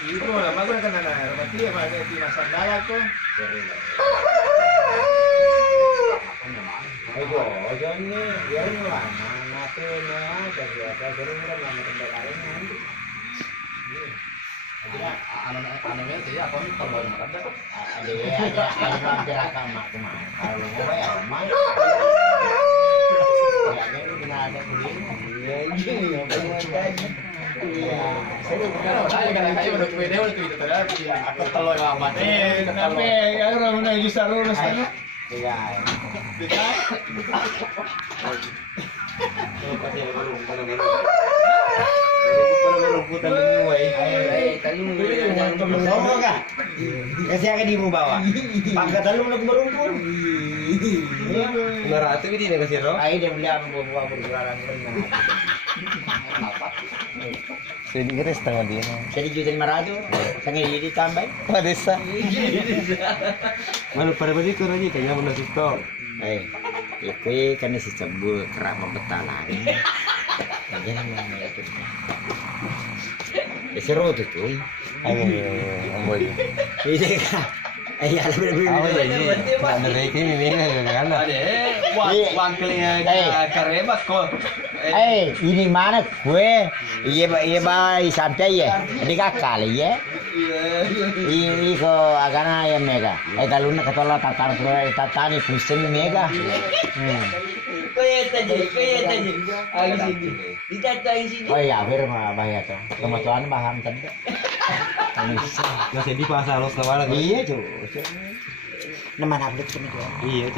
Ibu lah, bagus kan anak. Berarti ya pakai di masa dala kok. Ayo, jangan ya ini lah. Nanti nih, biasa sering kan nama tempat lain nanti. Anunya sih apa nih kalau ada Ada gerakan mak-mak. Kalau gue ya mak. Ya kan kena ada kulit. Iya, iya, benar. Iya, saya kayak udah pede udah itu tadi aku telo yang amat. Tapi ya orang menuju sarulus kan. iya. Sombong kah? Kasih akan ibu bawa. Pangkat lu nak berumpun. Ngarate ini nih kasih roh. Ai dia beli apa bawa berkurang benar. Saya dikira setengah dia. Jadi juta 500. Sangat jadi tambah. Wah desa. Malu pada balik ke aja kayaknya benar TikTok. Ikui kan si cembul kerak membetalan. Jangan ngomong itu. Seru tuh cuy. Ayo, amboy. Ini kan. Iya lebih. Apa ini? Ada rekening ini kan? Wang kelingan karebat kok. Ini mana kue? Iya bay sampai ya. Di kakak ya. Ini ko agana ya mega. Kalau nak ketolak tatani pusing mega. Kaya tadi. Ayo sini. Ditatain sini. Oh iya, firma bahaya tuh. Kebetulan paham tadi. Nggak sedih pasal lo selama Iya cuy. Nama update kan itu. Iya.